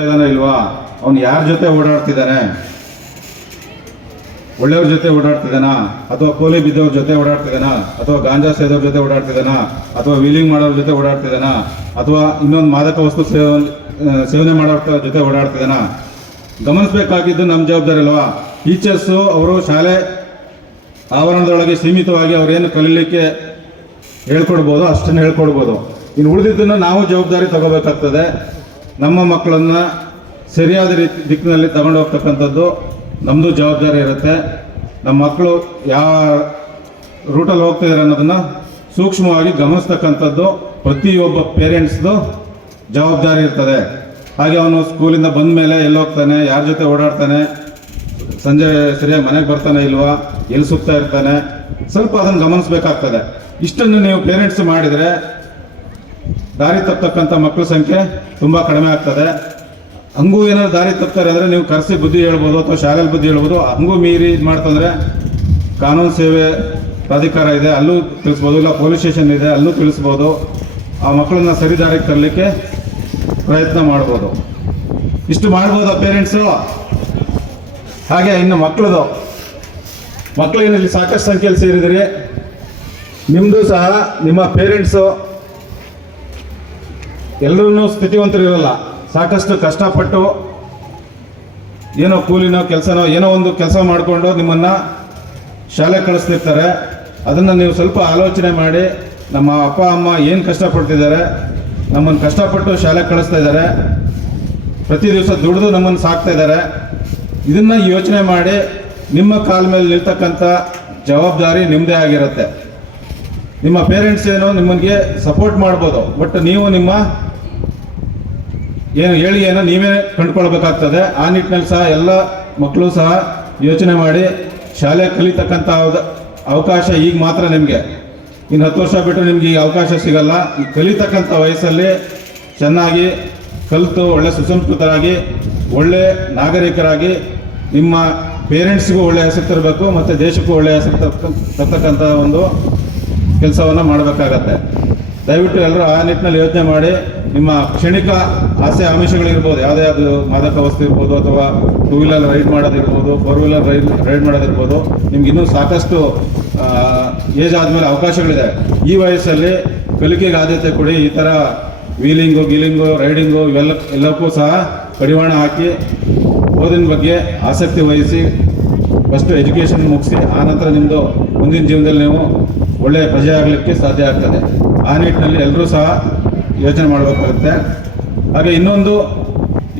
ಇದಾನ ಇಲ್ವಾ? ಅವ್ನು ಯಾರ ಜೊತೆ ಓಡಾಡ್ತಿದ್ದಾನೆ ಒಳ್ಳೆಯವ್ರ ಜೊತೆ ಓಡಾಡ್ತಿದ್ದಾನ ಅಥವಾ ಕೋಲಿ ಬಿದ್ದವ್ರ ಜೊತೆ ಓಡಾಡ್ತಿದ್ದಾನ ಅಥವಾ ಗಾಂಜಾ ಸೇದವ್ರ ಜೊತೆ ಓಡಾಡ್ತಿದ್ದಾನ ಅಥವಾ ವೀಲಿಂಗ್ ಮಾಡೋರ ಜೊತೆ ಓಡಾಡ್ತಿದ್ದಾನ ಅಥವಾ ಇನ್ನೊಂದು ಮಾದಕ ವಸ್ತು ಸೇವನೆ ಸೇವನೆ ಮಾಡೋರ ಜೊತೆ ಓಡಾಡ್ತಿದ್ದಾನ ಗಮನಿಸಬೇಕಾಗಿದ್ದು ನಮ್ಮ ಜವಾಬ್ದಾರಿ ಅಲ್ವಾ? ಟೀಚರ್ಸು ಅವರು ಶಾಲೆ ಆವರಣದೊಳಗೆ ಸೀಮಿತವಾಗಿ ಅವ್ರೇನು ಕಲೀಲಿಕ್ಕೆ ಹೇಳ್ಕೊಡ್ಬೋದು ಅಷ್ಟನ್ನು ಹೇಳ್ಕೊಡ್ಬೋದು. ಇನ್ನು ಉಳಿದಿದ್ದನ್ನು ನಾವು ಜವಾಬ್ದಾರಿ ತಗೋಬೇಕಾಗ್ತದೆ. ನಮ್ಮ ಮಕ್ಕಳನ್ನ ಸರಿಯಾದ ರೀತಿ ದಿಕ್ಕಿನಲ್ಲಿ ತಗೊಂಡು ಹೋಗ್ತಕ್ಕಂಥದ್ದು ನಮ್ಮದು ಜವಾಬ್ದಾರಿ ಇರುತ್ತೆ. ನಮ್ಮ ಮಕ್ಕಳು ಯಾವ ರೂಟಲ್ಲಿ ಹೋಗ್ತಿದ್ದಾರೆ ಅನ್ನೋದನ್ನು ಸೂಕ್ಷ್ಮವಾಗಿ ಗಮನಿಸ್ತಕ್ಕಂಥದ್ದು ಪ್ರತಿಯೊಬ್ಬ ಪೇರೆಂಟ್ಸ್ದು ಜವಾಬ್ದಾರಿ ಇರ್ತದೆ. ಹಾಗೆ ಅವನು ಸ್ಕೂಲಿಂದ ಬಂದ ಮೇಲೆ ಎಲ್ಲಿ ಹೋಗ್ತಾನೆ ಯಾರ ಜೊತೆ ಓಡಾಡ್ತಾನೆ, ಸಂಜೆ ಸರಿಯಾಗಿ ಮನೆಗೆ ಬರ್ತಾನೆ ಇಲ್ವಾ, ಎಲ್ಲಿ ಸುತ್ತಾ ಇರ್ತಾನೆ, ಸ್ವಲ್ಪ ಅದನ್ನು ಗಮನಿಸಬೇಕಾಗ್ತದೆ. ಇಷ್ಟನ್ನು ನೀವು ಪೇರೆಂಟ್ಸ್ ಮಾಡಿದರೆ ದಾರಿ ತಪ್ಪತಕ್ಕಂಥ ಮಕ್ಕಳ ಸಂಖ್ಯೆ ತುಂಬ ಕಡಿಮೆ ಆಗ್ತದೆ. ಹಂಗೂ ಏನಾದ್ರು ದಾರಿ ತಪ್ತಾರೆ ಅಂದರೆ ನೀವು ಕರೆಸಿ ಬುದ್ಧಿ ಹೇಳ್ಬೋದು ಅಥವಾ ಶಾಲೆಯಲ್ಲಿ ಬುದ್ಧಿ ಹೇಳ್ಬೋದು. ಹಂಗೂ ಮೀರಿ ಇದು ಮಾಡ್ತಂದ್ರೆ ಕಾನೂನು ಸೇವೆ ಪ್ರಾಧಿಕಾರ ಇದೆ, ಅಲ್ಲೂ ತಿಳಿಸ್ಬೋದು. ಇಲ್ಲ, ಪೊಲೀಸ್ ಸ್ಟೇಷನ್ ಇದೆ, ಅಲ್ಲೂ ತಿಳಿಸ್ಬೋದು. ಆ ಮಕ್ಕಳನ್ನ ಸರಿ ದಾರಿಗೆ ತರಲಿಕ್ಕೆ ಪ್ರಯತ್ನ ಮಾಡ್ಬೋದು. ಇಷ್ಟು ಮಾಡ್ಬೋದಾ ಪೇರೆಂಟ್ಸು? ಹಾಗೆ ಇನ್ನು ಮಕ್ಕಳದು ಮಕ್ಕಳು ಇಲ್ಲಿ ಸಾಕಷ್ಟು ಸಂಖ್ಯೆಯಲ್ಲಿ ಸೇರಿದಿರಿ. ನಿಮ್ಮದು ಸಹ, ನಿಮ್ಮ ಪೇರೆಂಟ್ಸು ಎಲ್ಲರೂ ಸ್ಥಿತಿವಂತರು ಇರಲ್ಲ ಸಾಕಷ್ಟು ಕಷ್ಟಪಟ್ಟು ಏನೋ ಕೂಲಿನೋ ಕೆಲಸನೋ ಏನೋ ಒಂದು ಕೆಲಸ ಮಾಡಿಕೊಂಡು ನಿಮ್ಮನ್ನು ಶಾಲೆ ಕಳಿಸ್ತಿರ್ತಾರೆ. ಅದನ್ನು ನೀವು ಸ್ವಲ್ಪ ಆಲೋಚನೆ ಮಾಡಿ, ನಮ್ಮ ಅಪ್ಪ, ಅಮ್ಮ ಏನು ಕಷ್ಟಪಡ್ತಿದ್ದಾರೆ ನಮ್ಮನ್ನು ಕಷ್ಟಪಟ್ಟು ಶಾಲೆಗೆ ಕಳಿಸ್ತಾ ಇದ್ದಾರೆ, ಪ್ರತಿ ದಿವಸ ದುಡಿದು ನಮ್ಮನ್ನು ಸಾಕ್ತಾ ಇದ್ದಾರೆ. ಇದನ್ನು ಯೋಚನೆ ಮಾಡಿ ನಿಮ್ಮ ಕಾಲ ಮೇಲೆ ನಿಲ್ತಕ್ಕಂಥ ಜವಾಬ್ದಾರಿ ನಿಮ್ಮದೇ ಆಗಿರುತ್ತೆ. ನಿಮ್ಮ ಪೇರೆಂಟ್ಸ್ ಏನು ನಿಮ್ಮನಿಗೆ ಸಪೋರ್ಟ್ ಮಾಡ್ಬೋದು, ಬಟ್ ನೀವು ನಿಮ್ಮ ಏನು ಹೇಳಿ, ಏನೋ ನೀವೇ ಕಂಡುಕೊಳ್ಬೇಕಾಗ್ತದೆ. ಆ ನಿಟ್ಟಿನಲ್ಲಿ ಸಹ ಎಲ್ಲ ಮಕ್ಕಳು ಸಹ ಯೋಚನೆ ಮಾಡಿ, ಶಾಲೆ ಕಲಿತಕ್ಕಂಥ ಅವಕಾಶ ಈಗ ಮಾತ್ರ ನಿಮಗೆ. ಇನ್ನು ಹತ್ತು ವರ್ಷ ಬಿಟ್ಟರೆ ನಿಮ್ಗೆ ಈ ಅವಕಾಶ ಸಿಗಲ್ಲ. ಈ ಕಲಿತಕ್ಕಂಥ ವಯಸ್ಸಲ್ಲಿ ಚೆನ್ನಾಗಿ ಕಲಿತು, ಒಳ್ಳೆ ಸುಸಂಸ್ಕೃತರಾಗಿ, ಒಳ್ಳೆ ನಾಗರಿಕರಾಗಿ ನಿಮ್ಮ ಪೇರೆಂಟ್ಸ್ಗೂ ಒಳ್ಳೆ ಹೆಸರು ತರಬೇಕು, ಮತ್ತು ದೇಶಕ್ಕೂ ಒಳ್ಳೆ ಹೆಸರು ತರ್ತಕ್ಕಂಥ ಒಂದು ಕೆಲಸವನ್ನು ಮಾಡಬೇಕಾಗತ್ತೆ. ದಯವಿಟ್ಟು ಎಲ್ಲರೂ ಆ ನಿಟ್ಟಿನಲ್ಲಿ ಯೋಚನೆ ಮಾಡಿ ನಿಮ್ಮ ಕ್ಷಣಿಕ ಆಸೆ ಆಮಿಷಗಳಿರ್ಬೋದು, ಯಾವುದೇ ಅದು ಮಾದಕ ವಸ್ತು ಇರ್ಬೋದು ಅಥವಾ ಟೂ ವೀಲರ್ ರೈಡ್ ಮಾಡೋದಿರ್ಬೋದು ಫೋರ್ ವೀಲರ್ ರೈಡ್ ರೈಡ್ ಮಾಡೋದಿರ್ಬೋದು, ನಿಮ್ಗೆ ಇನ್ನೂ ಸಾಕಷ್ಟು ಏಜ್ ಆದಮೇಲೆ ಅವಕಾಶಗಳಿದೆ. ಈ ವಯಸ್ಸಲ್ಲಿ ಕಲಿಕೆಗೆ ಆದ್ಯತೆ ಕೊಡಿ, ಈ ಥರ ವೀಲಿಂಗು ಗೀಲಿಂಗು ರೈಡಿಂಗು ಇವೆಲ್ಲ, ಎಲ್ಲಕ್ಕೂ ಸಹ ಕಡಿವಾಣ ಹಾಕಿ ಓದಿನ ಬಗ್ಗೆ ಆಸಕ್ತಿ ವಹಿಸಿ ಫಸ್ಟ್ ಎಜುಕೇಷನ್ ಮುಗಿಸಿ ಆನಂತರ ನಿಮ್ಮದು ಮುಂದಿನ ಜೀವನದಲ್ಲಿ ನೀವು ಒಳ್ಳೆಯ ಪ್ರಜೆ ಆಗಲಿಕ್ಕೆ ಸಾಧ್ಯ ಆಗ್ತದೆ. ಆ ನಿಟ್ಟಿನಲ್ಲಿ ಎಲ್ಲರೂ ಸಹ ಯೋಚನೆ ಮಾಡಬೇಕಾಗುತ್ತೆ. ಹಾಗೆ ಇನ್ನೊಂದು,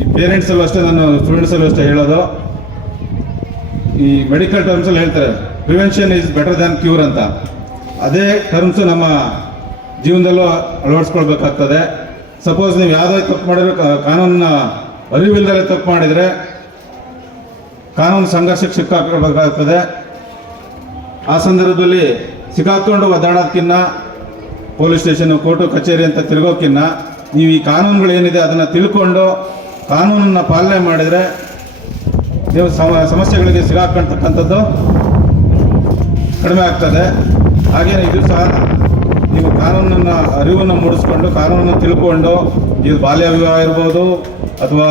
ಈ ಪೇರೆಂಟ್ಸಲ್ಲೂ ಅಷ್ಟೇ, ನಾನು ಸ್ಟೂಡೆಂಟ್ಸಲ್ಲೂ ಅಷ್ಟೇ ಹೇಳೋದು. ಈ ಮೆಡಿಕಲ್ ಟರ್ಮ್ಸಲ್ಲಿ ಹೇಳ್ತಾರೆ prevention is better than cure ಅಂತ. ಅದೇ ಟರ್ಮ್ಸು ನಮ್ಮ ಜೀವನದಲ್ಲೂ ಅಳವಡಿಸ್ಕೊಳ್ಬೇಕಾಗ್ತದೆ. ಸಪೋಸ್ ನೀವು ಯಾವುದೇ ತಪ್ಪು ಮಾಡಿದ್ರೆ ಕಾನೂನಿನ ಅರಿವಿಲ್ಲದೆ ತಪ್ಪು ಮಾಡಿದರೆ, ಕಾನೂನು ಸಂಘರ್ಷಕ್ಕೆ ಸಿಕ್ಕಾಕೊಳ್ಬೇಕಾಗ್ತದೆ ಆ ಸಂದರ್ಭದಲ್ಲಿ ಸಿಕ್ಕಾಕೊಂಡು ಒದ್ದಾಡೋದಕ್ಕಿನ್ನ ಪೊಲೀಸ್ ಸ್ಟೇಷನ್, ಕೋರ್ಟು, ಕಚೇರಿ ಅಂತ ತಿರುಗೋಕ್ಕಿನ್ನ ನೀವು ಈ ಕಾನೂನುಗಳು ಏನಿದೆ ಅದನ್ನು ತಿಳ್ಕೊಂಡು ಕಾನೂನನ್ನು ಪಾಲನೆ ಮಾಡಿದರೆ ನೀವು ಸಮ, ಸಮಸ್ಯೆಗಳಿಗೆ ಸಿಗಾಕಂತಕ್ಕಂಥದ್ದು ಕಡಿಮೆ ಆಗ್ತದೆ. ಹಾಗೇನೆ ಇದು ಸಹ ನೀವು ಕಾನೂನನ್ನು ಅರಿವನ್ನು ಮೂಡಿಸ್ಕೊಂಡು ಕಾನೂನನ್ನು ತಿಳ್ಕೊಂಡು ಇದು ಬಾಲ್ಯ ವಿವಾಹ ಇರ್ಬೋದು ಅಥವಾ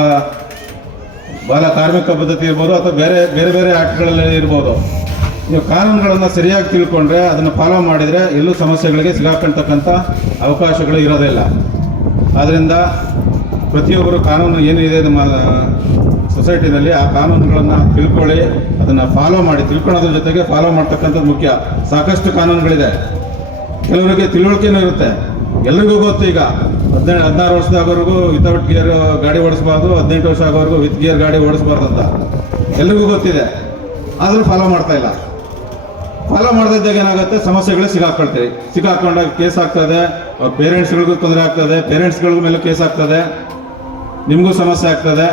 ಬಾಲ ಕಾರ್ಮಿಕ ಪದ್ಧತಿ ಇರ್ಬೋದು ಅಥವಾ ಬೇರೆ ಬೇರೆ ಬೇರೆ ಆಕ್ಟ್ಗಳಲ್ಲಿ ಇರ್ಬೋದು. ನೀವು ಕಾನೂನುಗಳನ್ನು ಸರಿಯಾಗಿ ತಿಳ್ಕೊಂಡ್ರೆ, ಅದನ್ನು ಫಾಲೋ ಮಾಡಿದರೆ ಎಲ್ಲೂ ಸಮಸ್ಯೆಗಳಿಗೆ ಸಿಗಾಕೊಳ್ತಕ್ಕಂಥ ಅವಕಾಶಗಳು ಇರೋದಿಲ್ಲ ಆದ್ದರಿಂದ ಪ್ರತಿಯೊಬ್ಬರು ಕಾನೂನು ಏನಿದೆ ನಮ್ಮ ಸೊಸೈಟಿನಲ್ಲಿ ಆ ಕಾನೂನುಗಳನ್ನು ತಿಳ್ಕೊಳ್ಳಿ, ಅದನ್ನು ಫಾಲೋ ಮಾಡಿ, ತಿಳ್ಕೊಳ್ಳೋದ್ರ ಜೊತೆಗೆ ಫಾಲೋ ಮಾಡ್ತಕ್ಕಂಥದ್ದು ಮುಖ್ಯ. ಸಾಕಷ್ಟು ಕಾನೂನುಗಳಿದೆ. ಕೆಲವರಿಗೆ ತಿಳುವಳಿಕೆನೂ ಇರುತ್ತೆ. ಎಲ್ರಿಗೂ ಗೊತ್ತು ಈಗ. ಹದಿನೇಳು ಹದಿನಾರು ವರ್ಷದಾಗವರೆಗೂ ವಿತೌಟ್ ಗಿಯರ್ ಗಾಡಿ ಓಡಿಸ್ಬಾರ್ದು, ಹದಿನೆಂಟು ವರ್ಷ ಆಗೋವರೆಗೂ ವಿತ್ ಗಿಯರ್ ಗಾಡಿ ಓಡಿಸ್ಬಾರ್ದು ಅಂತ. ಎಲ್ರಿಗೂ ಗೊತ್ತಿದೆ. ಆದರೂ ಫಾಲೋ ಮಾಡ್ತಾ ಇಲ್ಲ. ಫಾಲೋ ಮಾಡದಿದ್ದಾಗ ಏನಾಗುತ್ತೆ? ಸಮಸ್ಯೆಗಳು ಸಿಗಾಕೊಳ್ತೀವಿ ಸಿಗಾಕೊಂಡಾಗ ಕೇಸ್ ಆಗ್ತದೆ, ಅವ್ರ ಪೇರೆಂಟ್ಸ್ಗಳಿಗೂ ತೊಂದರೆ ಆಗ್ತದೆ, ಪೇರೆಂಟ್ಸ್ಗಳ ಮೇಲೆ ಕೇಸ್ ಆಗ್ತದೆ, ನಿಮಗೂ ಸಮಸ್ಯೆ ಆಗ್ತದೆ.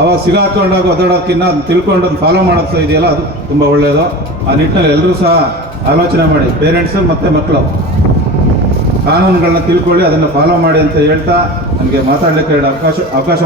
ಅವಾಗ ಸಿಗಾಕೊಂಡಾಗ ಒದ್ದಾಡೋಕ್ಕಿನ್ನ ಅದನ್ನ ತಿಳ್ಕೊಂಡು ಅದನ್ನ ಫಾಲೋ ಮಾಡೋದು ಇದೆಯಲ್ಲ, ಅದು ತುಂಬ ಒಳ್ಳೆಯದು ಆ ನಿಟ್ಟಿನಲ್ಲಿ ಎಲ್ಲರೂ ಸಹ ಆಲೋಚನೆ ಮಾಡಿ, ಪೇರೆಂಟ್ಸು ಮತ್ತು ಮಕ್ಕಳು ಕಾನೂನುಗಳನ್ನ ತಿಳ್ಕೊಳ್ಳಿ, ಅದನ್ನು ಫಾಲೋ ಮಾಡಿ ಅಂತ ಹೇಳ್ತಾ, ನನಗೆ ಮಾತಾಡಲಿಕ್ಕೆ ಅವಕಾಶ ಅವಕಾಶ